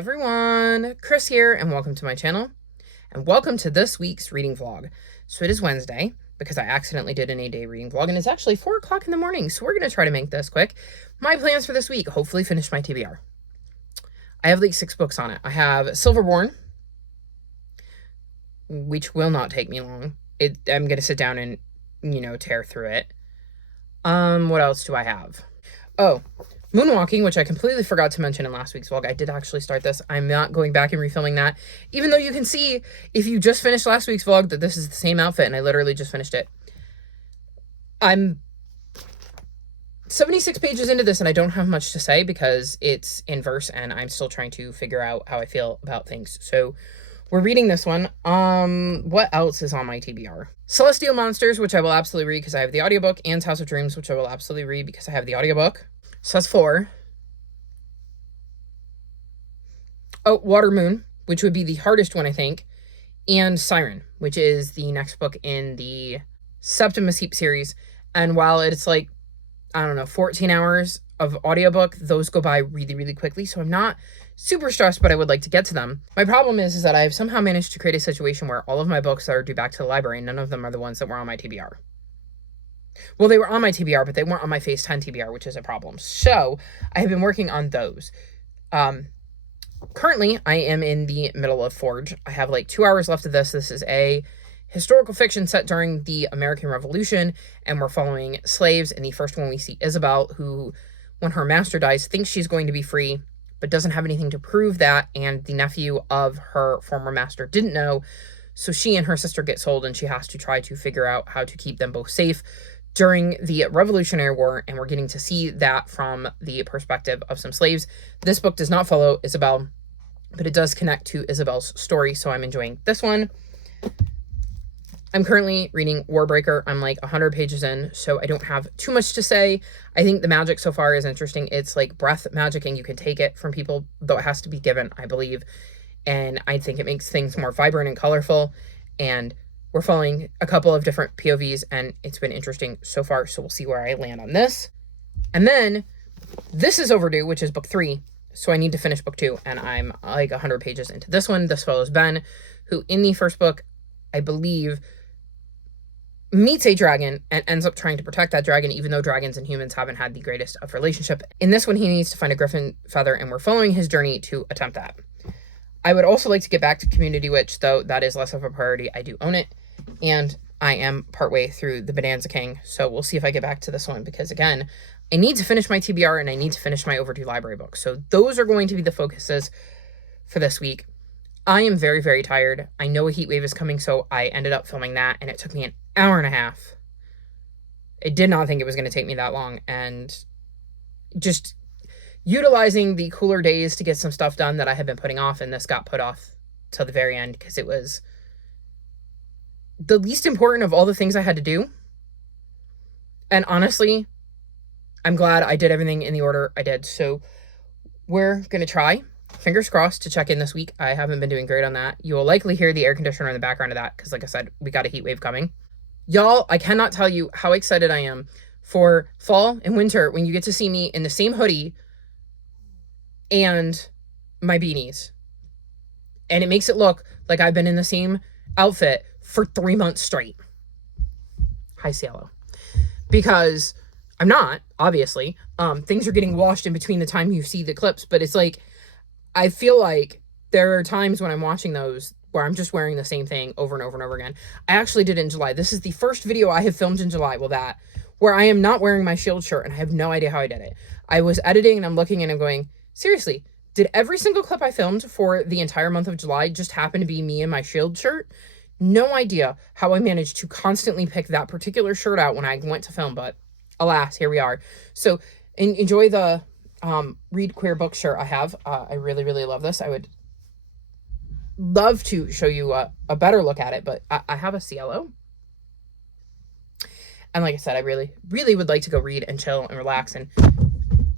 everyone, Chris here, and welcome to my channel, and welcome to this week's reading vlog. So it is Wednesday, because I accidentally did an 8-day reading vlog, and it's actually 4 o'clock in the morning, so we're going to try to make this quick. My plans for this week, hopefully finish my TBR. I have like 6 books on it. I have Silverborn, which will not take me long. I'm going to sit down and, tear through it. What else do I have? Oh, Moonwalking, which I completely forgot to mention in last week's vlog. I did actually start this. I'm not going back and refilming that, even though you can see, if you just finished last week's vlog, that this is the same outfit, and I literally just finished it. I'm 76 pages into this, and I don't have much to say because it's in verse, and I'm still trying to figure out how I feel about things. So we're reading this one. What else is on my TBR? Celestial Monsters, which I will absolutely read because I have the audiobook, and House of Dreams, which I will absolutely read because I have the audiobook. So that's 4. Oh, Watermoon, which would be the hardest one, I think. And Siren, which is the next book in the Septimus Heap series. And while it's like, 14 hours of audiobook, those go by really, really quickly. So I'm not super stressed, but I would like to get to them. My problem is that I've somehow managed to create a situation where all of my books are due back to the library, and none of them are the ones that were on my TBR. Well, they were on my TBR, but they weren't on my Phase 10 TBR, which is a problem. So I have been working on those. Currently, I am in the middle of Forge. I have like 2 hours left of this. This is a historical fiction set during the American Revolution, and we're following slaves. In the first one, we see Isabel, who, when her master dies, thinks she's going to be free, but doesn't have anything to prove that, and the nephew of her former master didn't know. So she and her sister get sold, and she has to try to figure out how to keep them both safe during the Revolutionary War, and we're getting to see that from the perspective of some slaves. This book does not follow Isabel, but it does connect to Isabel's story, so I'm enjoying this one. I'm currently reading Warbreaker. I'm like 100 pages in, so I don't have too much to say. I think the magic so far is interesting. It's like breath magic, and you can take it from people, though it has to be given, I believe. And I think it makes things more vibrant and colorful, and we're following a couple of different POVs, and it's been interesting so far, so we'll see where I land on this. And then, this is overdue, which is book 3, so I need to finish book 2, and I'm like 100 pages into this one. This follows Ben, who in the first book, I believe, meets a dragon and ends up trying to protect that dragon, even though dragons and humans haven't had the greatest of relationship. In this one, he needs to find a griffin feather, and we're following his journey to attempt that. I would also like to get back to Community Witch, though that is less of a priority. I do own it, and I am partway through the Bonanza King, so we'll see if I get back to this one, because again, I need to finish my TBR, and I need to finish my overdue library book. So those are going to be the focuses for this week. I am very, very tired. I know a heat wave is coming, so I ended up filming that, and it took me an hour and a half. I did not think it was going to take me that long, and just utilizing the cooler days to get some stuff done that I had been putting off, and this got put off till the very end because it was the least important of all the things I had to do. And honestly, I'm glad I did everything in the order I did. So we're going to try, fingers crossed, to check in this week. I haven't been doing great on that. You will likely hear the air conditioner in the background of that because, like I said, we got a heat wave coming. Y'all, I cannot tell you how excited I am for fall and winter when you get to see me in the same hoodie and my beanies. And it makes it look like I've been in the same outfit for 3 months straight. Hi, Cielo. Because I'm not, obviously. Things are getting washed in between the time you see the clips, but it's like, I feel like there are times when I'm watching those where I'm just wearing the same thing over and over and over again. I actually did it in July. This is the first video I have filmed in July, where I am not wearing my Shield shirt, and I have no idea how I did it. I was editing, and I'm looking, and I'm going, seriously, did every single clip I filmed for the entire month of July just happen to be me in my Shield shirt? No idea how I managed to constantly pick that particular shirt out when I went to film, but alas, here we are. So enjoy the Read Queer Book shirt I have. I really, really love this. I would love to show you a better look at it, but I have a Cielo. And like I said, I really, really would like to go read and chill and relax, and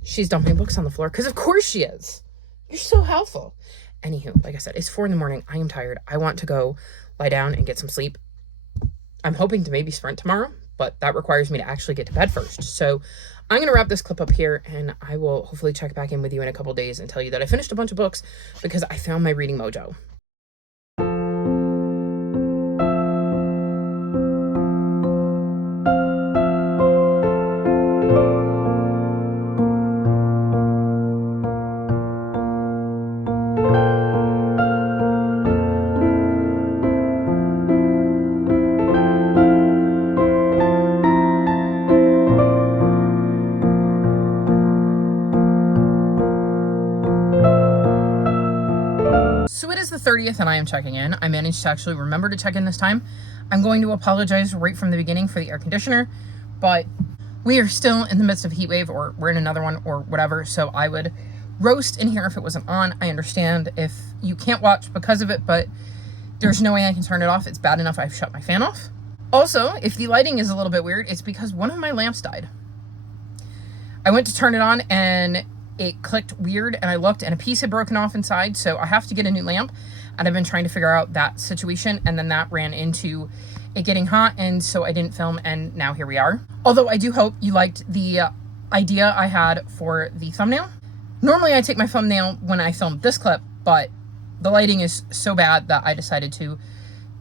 she's dumping books on the floor, because of course she is. You're so helpful. Anywho, like I said, it's 4 in the morning. I am tired. I want to go lie down and get some sleep. I'm hoping to maybe sprint tomorrow, but that requires me to actually get to bed first. So I'm going to wrap this clip up here, and I will hopefully check back in with you in a couple days and tell you that I finished a bunch of books because I found my reading mojo. So it is the 30th and I am checking in. I managed to actually remember to check in this time. I'm going to apologize right from the beginning for the air conditioner, but we are still in the midst of a heat wave, or we're in another one or whatever. So I would roast in here if it wasn't on. I understand if you can't watch because of it, but there's no way I can turn it off. It's bad enough I've shut my fan off. Also, if the lighting is a little bit weird, it's because one of my lamps died. I went to turn it on and it clicked weird, and I looked and a piece had broken off inside, so I have to get a new lamp, and I've been trying to figure out that situation, and then that ran into it getting hot, and so I didn't film, and now here we are. Although I do hope you liked the idea I had for the thumbnail. Normally I take my thumbnail when I film this clip, but the lighting is so bad that I decided to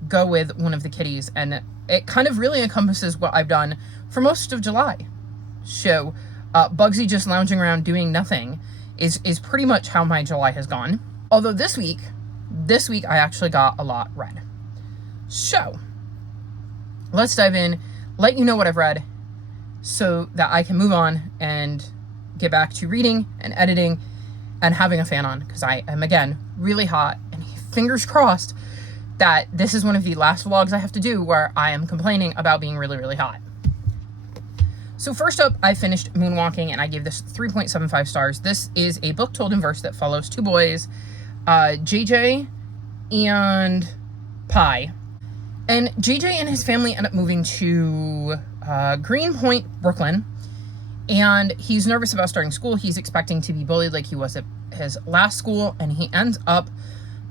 go with one of the kitties, and it kind of really encompasses what I've done for most of July. So Bugsy just lounging around doing nothing is pretty much how my July has gone. Although this week I actually got a lot read. So let's dive in, let you know what I've read so that I can move on and get back to reading and editing and having a fan on, because I am, again, really hot, and fingers crossed that this is one of the last vlogs I have to do where I am complaining about being really, really hot. So first up, I finished Moonwalking, and I gave this 3.75 stars. This is a book told in verse that follows two boys, JJ and Pi. And JJ and his family end up moving to Greenpoint, Brooklyn, and he's nervous about starting school. He's expecting to be bullied like he was at his last school, and he ends up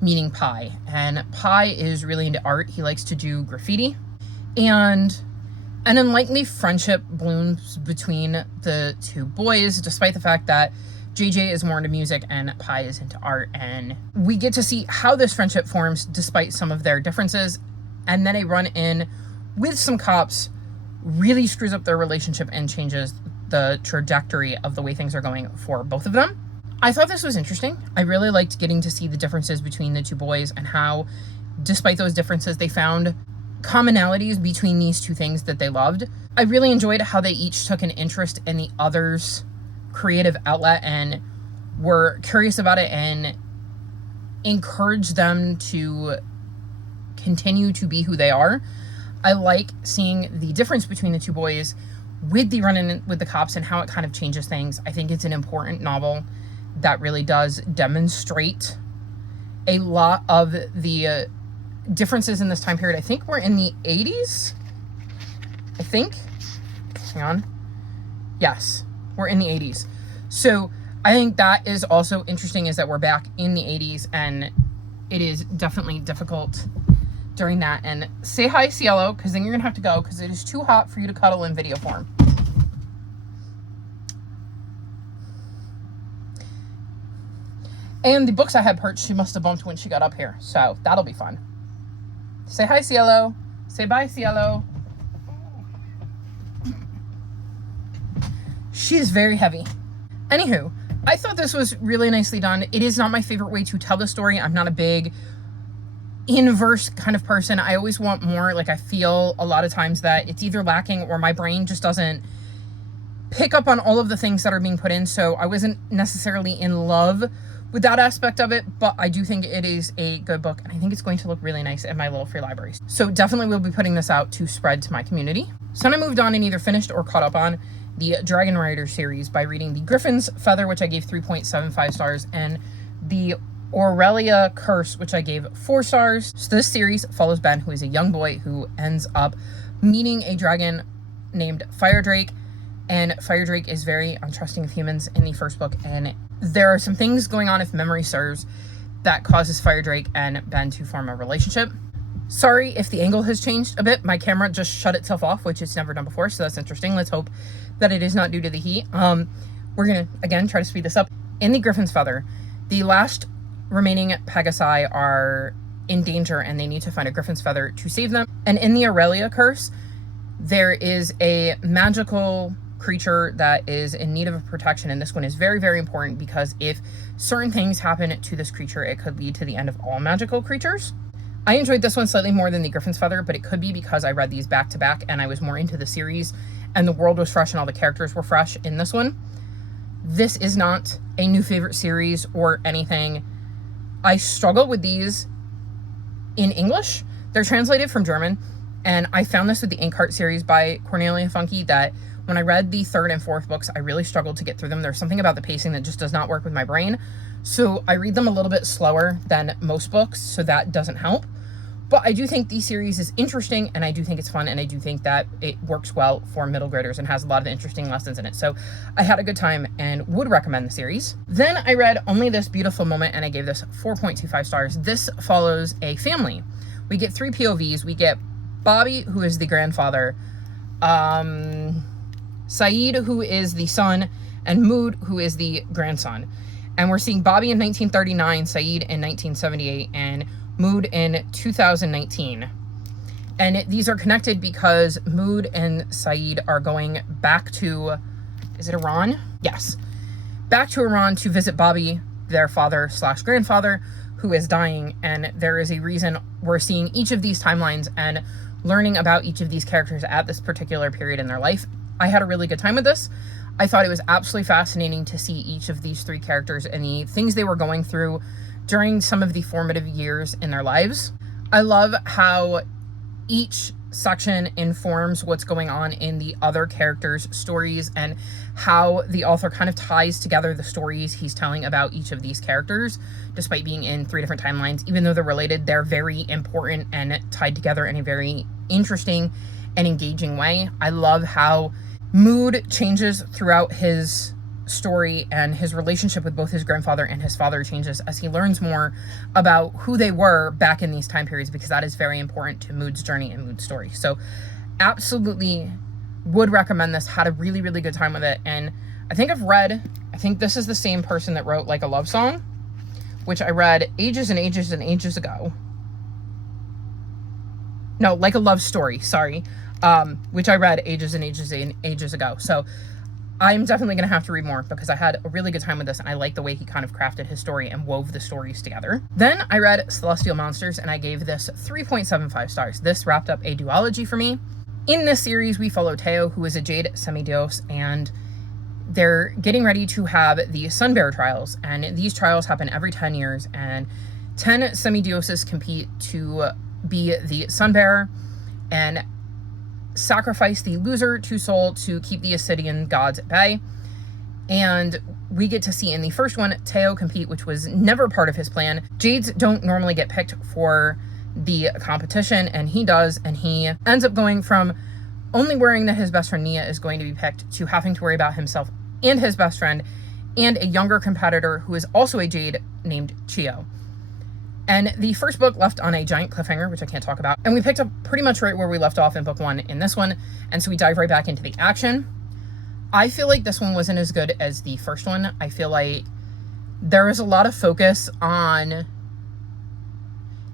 meeting Pi. And Pi is really into art. He likes to do graffiti, and an unlikely friendship blooms between the two boys, despite the fact that JJ is more into music and Pi is into art. And we get to see how this friendship forms despite some of their differences. And then a run-in with some cops really screws up their relationship and changes the trajectory of the way things are going for both of them. I thought this was interesting. I really liked getting to see the differences between the two boys and how, despite those differences, they found commonalities between these two things that they loved. I really enjoyed how they each took an interest in the other's creative outlet and were curious about it and encouraged them to continue to be who they are. I like seeing the difference between the two boys with the run-in with the cops and how it kind of changes things. I think it's an important novel that really does demonstrate a lot of the differences in this time period. I think we're in the 80s. I think. Hang on. Yes, we're in the 80s. So I think that is also interesting, is that we're back in the 80s, and it is definitely difficult during that. And say hi, Cielo, because then you're gonna have to go because it is too hot for you to cuddle in video form. And the books I had perched, she must have bumped when she got up here, so that'll be fun. Say hi, Cielo. Say bye, Cielo. She is very heavy. Anywho, I thought this was really nicely done. It is not my favorite way to tell the story. I'm not a big in-verse kind of person. I always want more. Like, I feel a lot of times that it's either lacking or my brain just doesn't pick up on all of the things that are being put in. So I wasn't necessarily in love with that aspect of it, but I do think it is a good book, and I think it's going to look really nice in my little free library. So definitely will be putting this out to spread to my community. So then I moved on and either finished or caught up on the Dragon Rider series by reading The Griffin's Feather, which I gave 3.75 stars, and the Aurelia Curse, which I gave 4 stars. So this series follows Ben, who is a young boy who ends up meeting a dragon named Firedrake, and Firedrake is very untrusting of humans in the first book, and there are some things going on, if memory serves, that causes Firedrake and Ben to form a relationship. Sorry if the angle has changed a bit. My camera just shut itself off, which it's never done before, so that's interesting. Let's hope that it is not due to the heat. We're gonna, again, try to speed this up. In the Griffin's Feather, the last remaining Pegasi are in danger, and they need to find a Griffin's Feather to save them. And in the Aurelia Curse, there is a magical creature that is in need of protection, and this one is very, very important because if certain things happen to this creature, it could lead to the end of all magical creatures. I enjoyed this one slightly more than the Griffin's Feather, but it could be because I read these back to back and I was more into the series and the world was fresh and all the characters were fresh in this one. This is not a new favorite series or anything. I struggle with these in English. They're translated from German, and I found this with the Inkheart series by Cornelia Funke that when I read the third and fourth books, I really struggled to get through them. There's something about the pacing that just does not work with my brain. So I read them a little bit slower than most books, so that doesn't help. But I do think the series is interesting, and I do think it's fun, and I do think that it works well for middle graders and has a lot of interesting lessons in it. So I had a good time and would recommend the series. Then I read Only This Beautiful Moment, and I gave this 4.25 stars. This follows a family. We get 3 POVs. We get Bobby, who is the grandfather, Saeed, who is the son, and Mood, who is the grandson. And we're seeing Bobby in 1939, Saeed in 1978, and Mood in 2019. And these are connected because Mood and Saeed are going back to, is it Iran? Yes. Back to Iran to visit Bobby, their father/grandfather, who is dying. And there is a reason we're seeing each of these timelines and learning about each of these characters at this particular period in their life. I had a really good time with this. I thought it was absolutely fascinating to see each of these 3 characters and the things they were going through during some of the formative years in their lives. I love how each section informs what's going on in the other characters' stories and how the author kind of ties together the stories he's telling about each of these characters. Despite being in 3 different timelines, even though they're related, they're very important and tied together in a very interesting and engaging way. I love how Mood changes throughout his story, and his relationship with both his grandfather and his father changes as he learns more about who they were back in these time periods, because that is very important to Mood's journey and Mood's story. So absolutely would recommend this. Had a really, really good time with it. And I think this is the same person that wrote Like a Love Song, which I read ages and ages and ages ago. No, Like a Love Story, sorry. Which I read ages and ages and ages ago. So I'm definitely going to have to read more because I had a really good time with this, and I like the way he kind of crafted his story and wove the stories together. Then I read Celestial Monsters, and I gave this 3.75 stars. This wrapped up a duology for me. In this series, we follow Teo, who is a Jade Semidios, and they're getting ready to have the Sunbearer trials, and these trials happen every 10 years, and 10 Semidioses compete to be the Sunbearer and sacrifice the loser to Soul to keep the Ascidian gods at bay. And we get to see in the first one Teo compete, which was never part of his plan. Jades don't normally get picked for the competition, and he does, and he ends up going from only worrying that his best friend Nia is going to be picked to having to worry about himself and his best friend and a younger competitor who is also a Jade named Chio. And the first book left on a giant cliffhanger, which I can't talk about. And we picked up pretty much right where we left off in book 1 in this one. And so we dive right back into the action. I feel like this one wasn't as good as the first one. I feel like there was a lot of focus on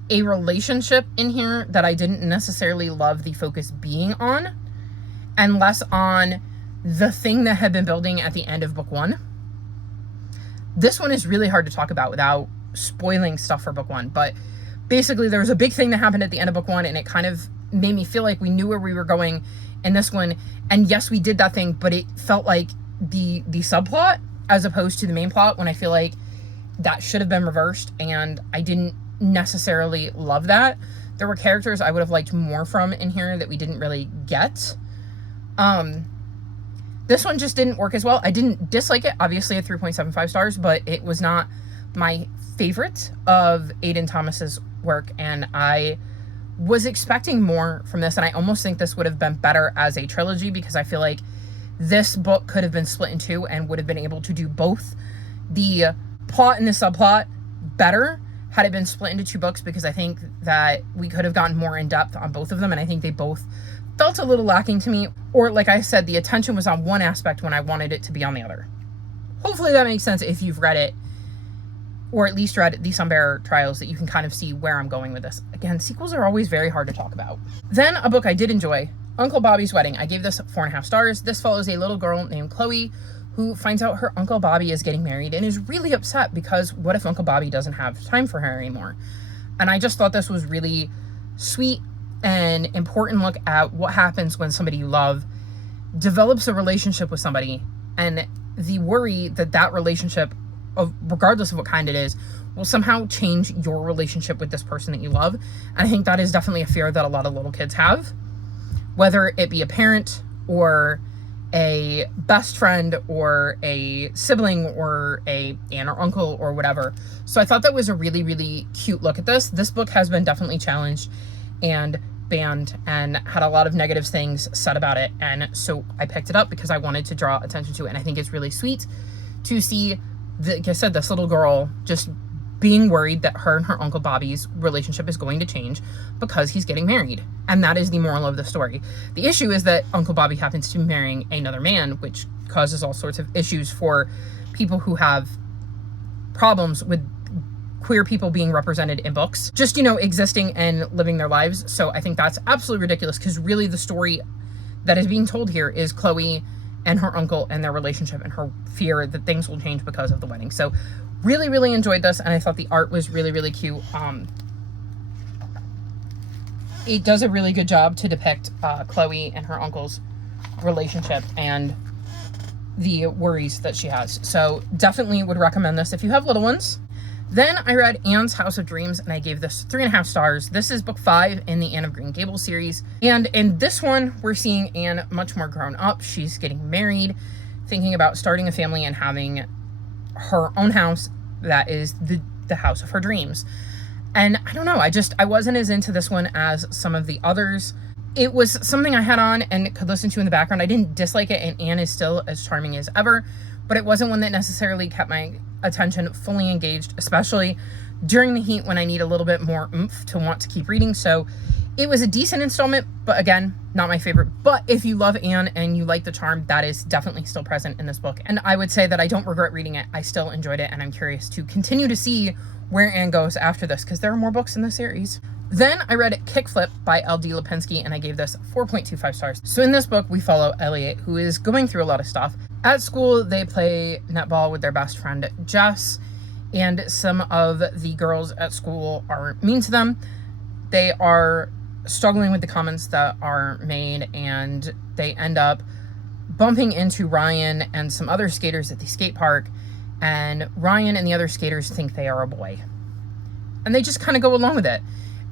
a relationship in here that I didn't necessarily love the focus being on, and less on the thing that had been building at the end of book 1. This one is really hard to talk about without spoiling stuff for book 1, but basically there was a big thing that happened at the end of book 1, and it kind of made me feel like we knew where we were going in this one. And yes, we did that thing, but it felt like the subplot as opposed to the main plot, when I feel like that should have been reversed, and I didn't necessarily love that. There were characters I would have liked more from in here that we didn't really get. This one just didn't work as well. I didn't dislike it, obviously at 3.75 stars, but it was not my favorite of Aiden Thomas's work, and I was expecting more from this, and I almost think this would have been better as a trilogy, because I feel like this book could have been split in 2 and would have been able to do both the plot and the subplot better had it been split into 2 books, because I think that we could have gotten more in depth on both of them, and I think they both felt a little lacking to me, or like I said, the attention was on one aspect when I wanted it to be on the other. Hopefully that makes sense if you've read it, or at least read The Sunbearer Trials, that you can kind of see where I'm going with this. Again, sequels are always very hard to talk about. Then a book I did enjoy, Uncle Bobby's Wedding. I gave this 4.5 stars. This follows a little girl named Chloe who finds out her Uncle Bobby is getting married and is really upset because what if Uncle Bobby doesn't have time for her anymore? And I just thought this was really sweet and important look at what happens when somebody you love develops a relationship with somebody, and the worry that that relationship, regardless of what kind it is, will somehow change your relationship with this person that you love. And I think that is definitely a fear that a lot of little kids have, whether it be a parent or a best friend or a sibling or a aunt or uncle or whatever. So I thought that was a really, really cute look at this. This book has been definitely challenged and banned and had a lot of negative things said about it. And so I picked it up because I wanted to draw attention to it. And I think it's really sweet to see, like I said, this little girl just being worried that her and her Uncle Bobby's relationship is going to change because he's getting married. And that is the moral of the story. The issue is that Uncle Bobby happens to be marrying another man, which causes all sorts of issues for people who have problems with queer people being represented in books, just, existing and living their lives. So I think that's absolutely ridiculous, because really the story that is being told here is Chloe and her uncle and their relationship and her fear that things will change because of the wedding. So really, really enjoyed this, and I thought the art was really, really cute. It does a really good job to depict Chloe and her uncle's relationship and the worries that she has. So definitely would recommend this if you have little ones. Then I read Anne's House of Dreams, and I gave this 3.5 stars. This is book 5 in the Anne of Green Gables series. And in this one, we're seeing Anne much more grown up. She's getting married, thinking about starting a family and having her own house that is the house of her dreams. And I don't know, I wasn't as into this one as some of the others. It was something I had on and could listen to in the background. I didn't dislike it, and Anne is still as charming as ever, but it wasn't one that necessarily kept my attention fully engaged, especially during the heat when I need a little bit more oomph to want to keep reading. So it was a decent installment, but again, not my favorite. But if you love Anne and you like the charm, that is definitely still present in this book. And I would say that I don't regret reading it. I still enjoyed it, and I'm curious to continue to see where Anne goes after this, because there are more books in the series. Then I read Kickflip by L.D. Lipinski, and I gave this 4.25 stars. So in this book, we follow Elliot, who is going through a lot of stuff. At school, they play netball with their best friend, Jess, and some of the girls at school are mean to them. They are struggling with the comments that are made, and they end up bumping into Ryan and some other skaters at the skate park, and Ryan and the other skaters think they are a boy. And they just kind of go along with it.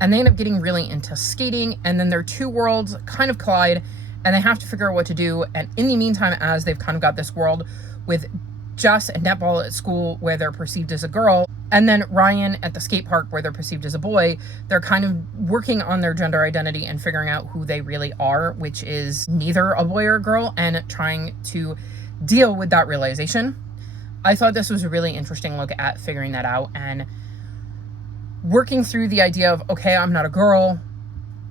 And they end up getting really into skating, and then their two worlds kind of collide, and they have to figure out what to do. And in the meantime, as they've kind of got this world with Jess and netball at school where they're perceived as a girl, and then Ryan at the skate park where they're perceived as a boy, they're kind of working on their gender identity and figuring out who they really are, which is neither a boy or a girl, and trying to deal with that realization. I thought this was a really interesting look at figuring that out and working through the idea of, okay, I'm not a girl.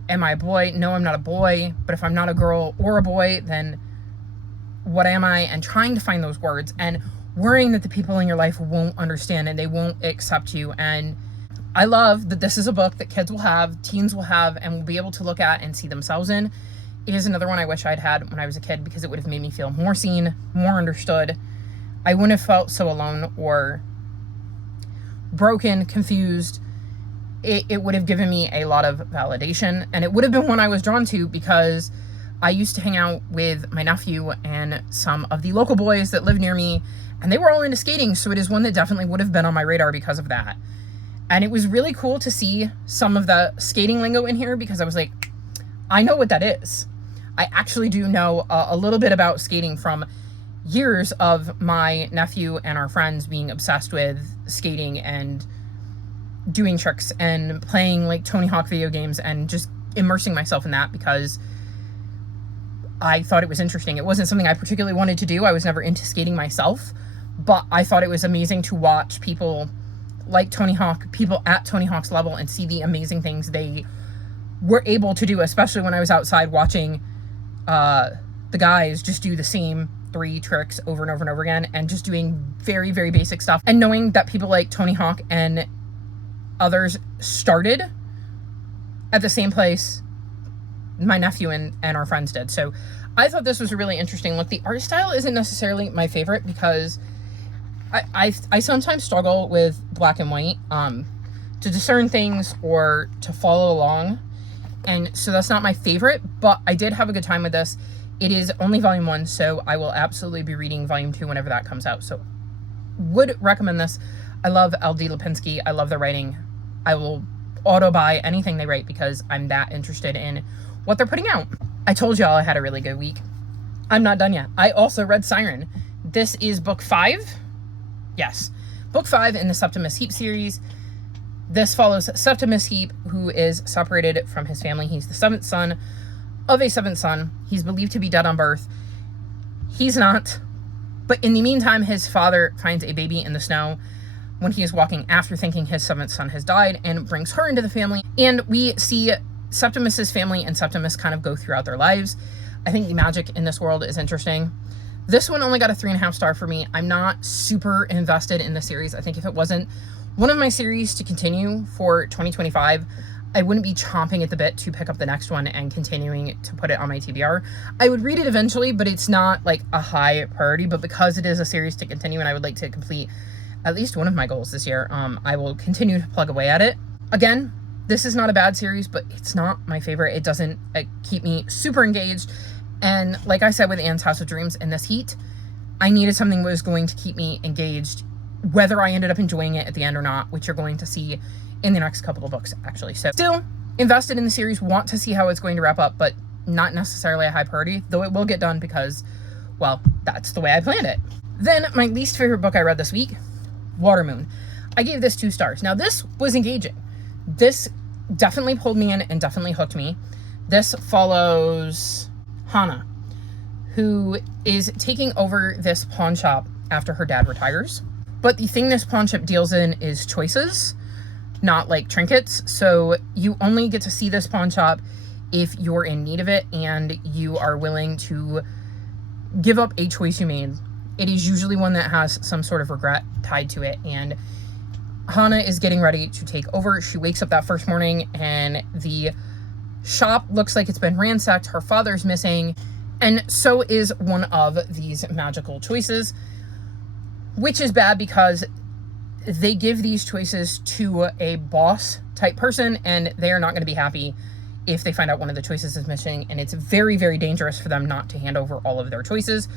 Am I a boy? No, I'm not a boy. But if I'm not a girl or a boy, then what am I? And trying to find those words and worrying that the people in your life won't understand and they won't accept you. And I love that this is a book that kids will have, teens will have, and will be able to look at and see themselves in. It is another one I wish I'd had when I was a kid, because it would have made me feel more seen, more understood. I wouldn't have felt so alone or broken, confused. It would have given me a lot of validation, and it would have been one I was drawn to because I used to hang out with my nephew and some of the local boys that lived near me, and they were all into skating, so it is one that definitely would have been on my radar because of that. And it was really cool to see some of the skating lingo in here, because I was like, I know what that is. I actually do know a little bit about skating from years of my nephew and our friends being obsessed with skating and doing tricks and playing like Tony Hawk video games and just immersing myself in that because I thought it was interesting. It wasn't something I particularly wanted to do. I was never into skating myself, but I thought it was amazing to watch people like Tony Hawk, people at Tony Hawk's level, and see the amazing things they were able to do, especially when I was outside watching the guys just do the same 3 tricks over and over and over again, and just doing very, very basic stuff. And knowing that people like Tony Hawk and others started at the same place my nephew and our friends did. So I thought this was a really interesting look. The art style isn't necessarily my favorite because I sometimes struggle with black and white to discern things or to follow along. And so that's not my favorite, but I did have a good time with this. It is only volume 1, so I will absolutely be reading volume 2 whenever that comes out. So would recommend this. I love L.D. Lipinski. I love their writing. I will auto buy anything they write because I'm that interested in what they're putting out. I told y'all I had a really good week. I'm not done yet. I also read Siren. This is book 5. Yes, book 5 in the Septimus Heap series. This follows Septimus Heap, who is separated from his family. He's the 7th son of a 7th son. He's believed to be dead on birth. He's not. But in the meantime, his father finds a baby in the snow when he is walking after thinking his 7th son has died, and brings her into the family. And we see Septimus's family and Septimus kind of go throughout their lives. I think the magic in this world is interesting. This one only got a 3.5 star for me. I'm not super invested in the series. I think if it wasn't one of my series to continue for 2025, I wouldn't be chomping at the bit to pick up the next one and continuing to put it on my TBR. I would read it eventually, but it's not like a high priority. But because it is a series to continue and I would like to complete at least one of my goals this year, I will continue to plug away at it. Again, this is not a bad series, but it's not my favorite. It doesn't keep me super engaged. And like I said with Anne's House of Dreams in this heat, I needed something that was going to keep me engaged, whether I ended up enjoying it at the end or not, which you're going to see in the next couple of books, actually. So still invested in the series, want to see how it's going to wrap up, but not necessarily a high priority, though it will get done because, well, that's the way I planned it. Then my least favorite book I read this week, Watermoon. I gave this 2 stars. Now, this was engaging. This definitely pulled me in and definitely hooked me. This follows Hana, who is taking over this pawn shop after her dad retires. But the thing this pawn shop deals in is choices, not like trinkets. So you only get to see this pawn shop if you're in need of it and you are willing to give up a choice you made. It is usually one that has some sort of regret tied to it. And Hana is getting ready to take over. She wakes up that first morning and the shop looks like it's been ransacked. Her father's missing. And so is one of these magical choices, which is bad because they give these choices to a boss type person and they are not going to be happy if they find out one of the choices is missing. And it's very, very dangerous for them not to hand over all of their choices.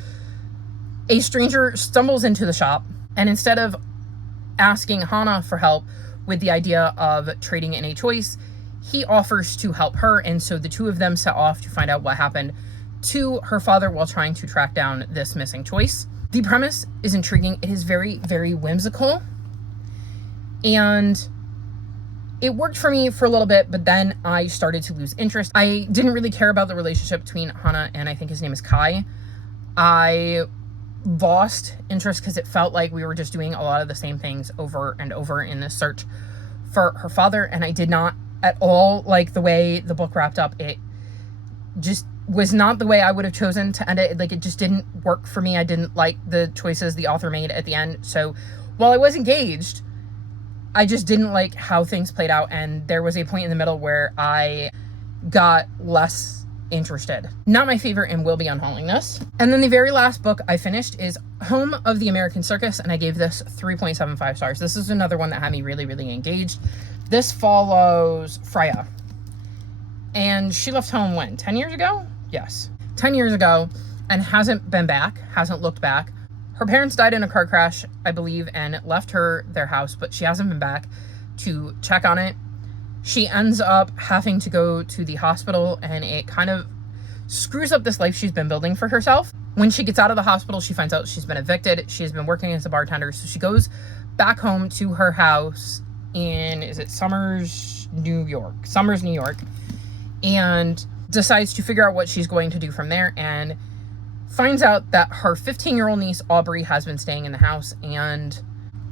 A stranger stumbles into the shop, and instead of asking Hana for help with the idea of trading in a choice, he offers to help her. And so the two of them set off to find out what happened to her father while trying to track down this missing choice. The premise is intriguing. It is very, very whimsical. And it worked for me for a little bit, but then I started to lose interest. I didn't really care about the relationship between Hana and I think his name is Kai. I lost interest because it felt like we were just doing a lot of the same things over and over in this search for her father. And I did not at all like the way the book wrapped up. It just was not the way I would have chosen to end it. Like, it just didn't work for me. I didn't like the choices the author made at the end. So while I was engaged, I just didn't like how things played out. And there was a point in the middle where I got less interested. Not my favorite and will be unhauling this. And then the very last book I finished is Home of the American Circus, and I gave this 3.75 stars. This is another one that had me really, really engaged. This follows Freya. And she left home when? 10 years ago? Yes. 10 years ago, and hasn't been back, hasn't looked back. Her parents died in a car crash, I believe, and left her their house, but she hasn't been back to check on it. She ends up having to go to the hospital, and it kind of screws up this life she's been building for herself. When she gets out of the hospital, she finds out she's been evicted. She's been working as a bartender, so she goes back home to her house in, is it Summers, New York? Summers, New York, and decides to figure out what she's going to do from there, and finds out that her 15-year-old niece, Aubrey, has been staying in the house, and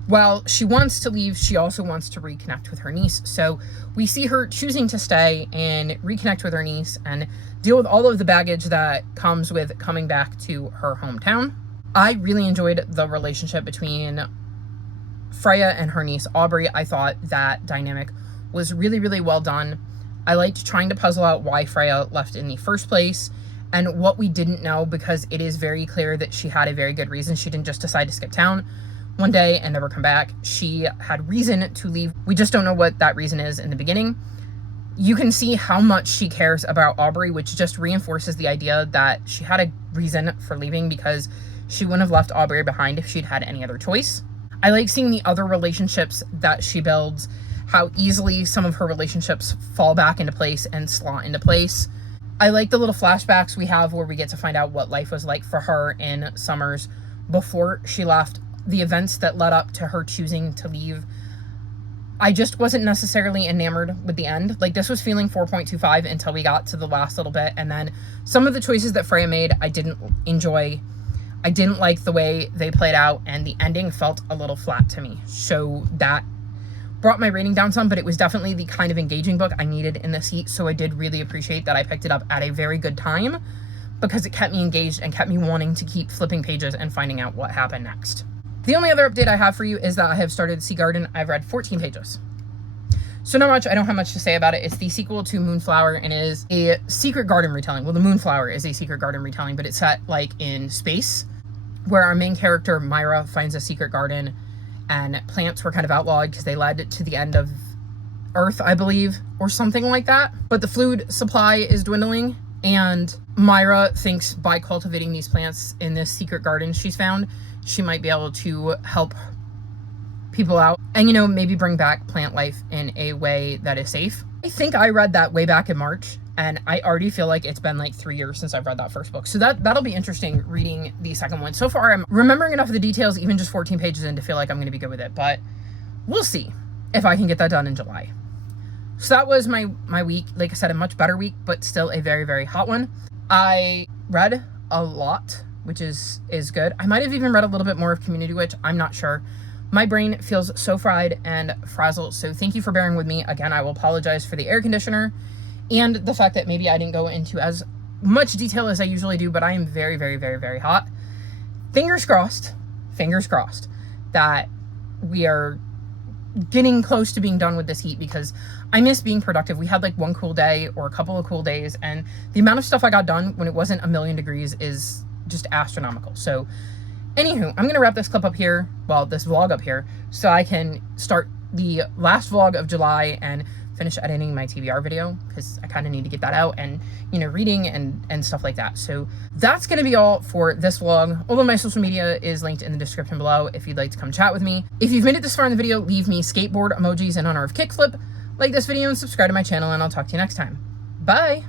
While she wants to leave, she also wants to reconnect with her niece. So we see her choosing to stay and reconnect with her niece and deal with all of the baggage that comes with coming back to her hometown. I really enjoyed the relationship between Freya and her niece Aubrey. I thought that dynamic was really, really well done. I liked trying to puzzle out why Freya left in the first place and what we didn't know, because it is very clear that she had a very good reason. She didn't just decide to skip town one day and never come back. She had reason to leave. We just don't know what that reason is in the beginning. You can see how much she cares about Aubrey, which just reinforces the idea that she had a reason for leaving, because she wouldn't have left Aubrey behind if she'd had any other choice. I like seeing the other relationships that she builds, how easily some of her relationships fall back into place and slot into place. I like the little flashbacks we have where we get to find out what life was like for her in Summers before she left, the events that led up to her choosing to leave. I just wasn't necessarily enamored with the end. Like, this was feeling 4.25 until we got to the last little bit, and then some of the choices that Freya made I didn't enjoy. I didn't like the way they played out, and the ending felt a little flat to me. So that brought my rating down some, but it was definitely the kind of engaging book I needed in this heat, so I did really appreciate that I picked it up at a very good time, because it kept me engaged and kept me wanting to keep flipping pages and finding out what happened next. The only other update I have for you is that I have started Sea Garden. I've read 14 pages. So not much, I don't have much to say about it. It's the sequel to Moonflower and is a secret garden retelling. Well, the Moonflower is a secret garden retelling, but it's set like in space, where our main character, Myra, finds a secret garden, and plants were kind of outlawed because they led to the end of Earth, I believe, or something like that. But the food supply is dwindling, and Myra thinks by cultivating these plants in this secret garden she's found, she might be able to help people out and, you know, maybe bring back plant life in a way that is safe. I think I read that way back in March, and I already feel like it's been like 3 years since I've read that first book. So that'll be interesting reading the second one. So far, I'm remembering enough of the details, even just 14 pages in, to feel like I'm going to be good with it. But we'll see if I can get that done in July. So that was my week. Like I said, a much better week, but still a very, very hot one. I read a lot, which is good. I might have even read a little bit more of Community Witch. I'm not sure. My brain feels so fried and frazzled, so thank you for bearing with me. Again, I will apologize for the air conditioner and the fact that maybe I didn't go into as much detail as I usually do, but I am very, very, very, very hot. Fingers crossed that we are getting close to being done with this heat, because I miss being productive. We had like one cool day or a couple of cool days, and the amount of stuff I got done when it wasn't a million degrees is just astronomical. So anywho, I'm going to wrap this clip up here, well, this vlog up here, so I can start the last vlog of July and finish editing my TBR video, because I kind of need to get that out and, you know, reading and stuff like that. So that's going to be all for this vlog. All of my social media is linked in the description below if you'd like to come chat with me. If you've made it this far in the video, leave me skateboard emojis in honor of Kickflip, like this video, and subscribe to my channel, and I'll talk to you next time. Bye!